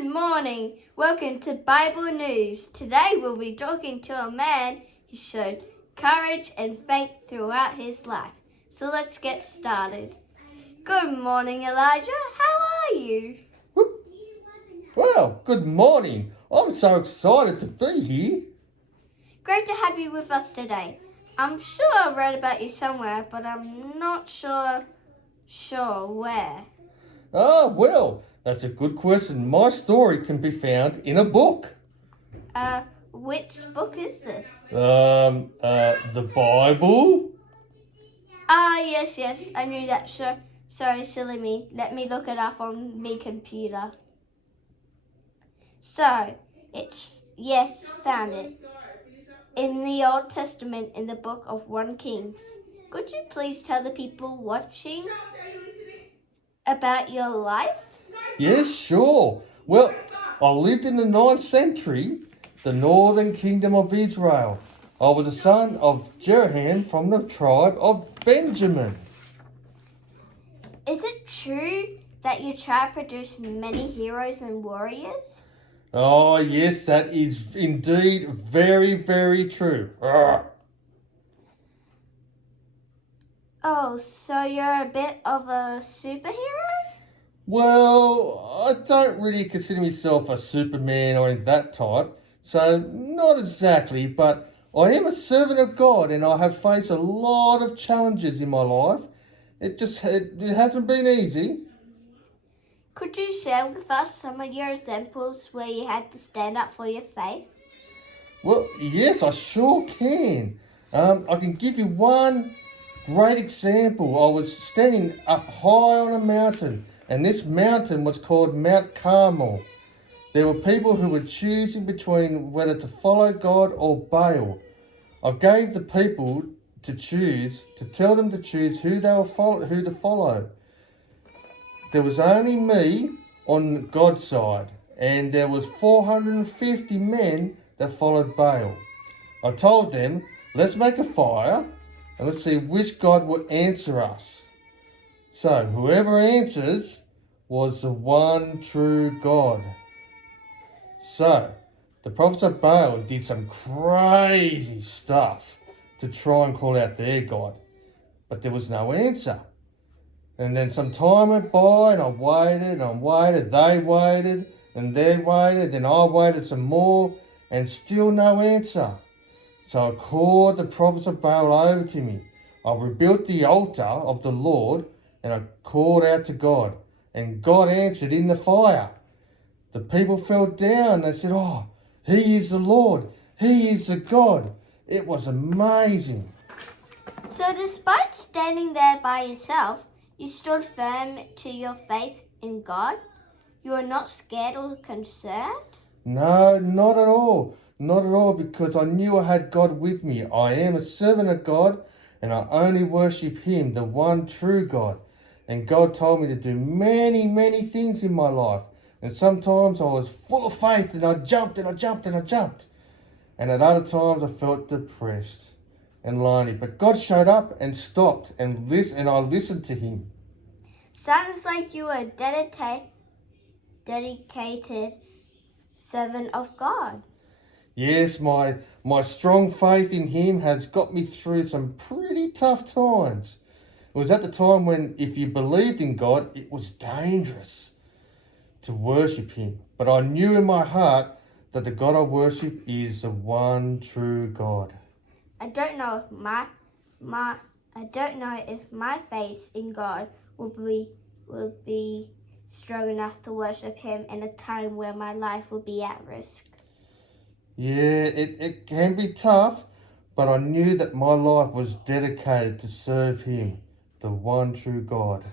Good morning. Welcome to Bible News. Today we'll be talking to a man who showed courage and faith throughout his life. So let's get started. Good morning, Elijah. How are you? Well, good morning. I'm so excited to be here. Great to have you with us today. I'm sure I read about you somewhere, but I'm not sure where. Well, that's a good question. My story can be found in a book. Which book is this? The Bible? Yes, I knew that. Sure. Sorry, silly me. Let me look it up on me computer. So, found it. In the Old Testament, in the book of 1 Kings. Could you please tell the people watching about your life? Yes, sure. Well, I lived in the 9th century, the northern kingdom of Israel. I was a son of Jeroham from the tribe of Benjamin. Is it true that your tribe produced many heroes and warriors? Oh, yes, that is indeed very, very true. Oh, so you're a bit of a superhero? Well, I don't really consider myself a Superman or any that type, so not exactly, but I am a servant of God and I have faced a lot of challenges in my life. It hasn't been easy. Could you share with us some of your examples where you had to stand up for your faith? Well, yes, I sure can. I can give you one great example. I was standing up high on a mountain, and this mountain was called Mount Carmel. There were people who were choosing between whether to follow God or Baal. I gave the people to tell them to choose who to follow. There was only me on God's side, and there was 450 men that followed Baal. I told them, let's make a fire and let's see which God will answer us. So whoever answers was the one true God. So the prophets of Baal did some crazy stuff to try and call out their God, but there was no answer. And then some time went by and I waited, they waited, and they waited, and I waited some more, and still no answer. So I called the prophets of Baal over to me. I rebuilt the altar of the Lord and I called out to God, and God answered in the fire. The people fell down. They said, oh, he is the Lord. He is the God. It was amazing. So despite standing there by yourself, you stood firm to your faith in God? You were not scared or concerned? No, not at all. Not at all, because I knew I had God with me. I am a servant of God, and I only worship Him, the one true God. And God told me to do many, many things in my life. And sometimes I was full of faith, and I jumped and I jumped and I jumped. And at other times I felt depressed and lonely. But God showed up and stopped, and I listened to Him. Sounds like you were a dedicated servant of God. Yes, my strong faith in Him has got me through some pretty tough times. It was at the time when, if you believed in God, it was dangerous to worship Him. But I knew in my heart that the God I worship is the one true God. I don't know if my faith in God will be strong enough to worship Him in a time where my life will be at risk. Yeah, it can be tough, but I knew that my life was dedicated to serve Him, the one true God.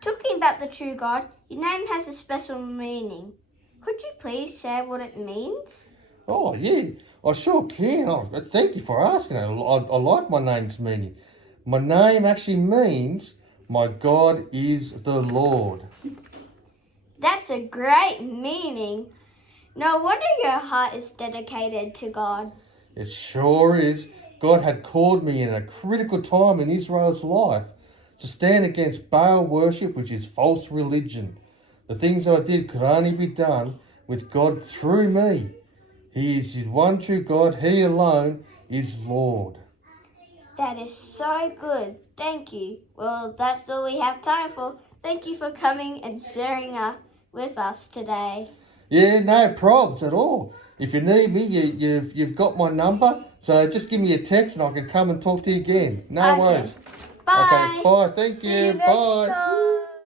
Talking about the true God, your name has a special meaning. Could you please share what it means? Oh, yeah, I sure can. Oh, thank you for asking. I like my name's meaning. My name actually means, my God is the Lord. That's a great meaning. No wonder your heart is dedicated to God. It sure is. God had called me in a critical time in Israel's life to stand against Baal worship, which is false religion. The things I did could only be done with God through me. He is the one true God. He alone is Lord. That is so good. Thank you. Well, that's all we have time for. Thank you for coming and sharing with us today. Yeah, no problems at all. If you need me, you've got my number. So just give me a text and I can come and talk to you again. No Okay. worries. Bye. Okay, bye. Thank See you. you next Bye. time.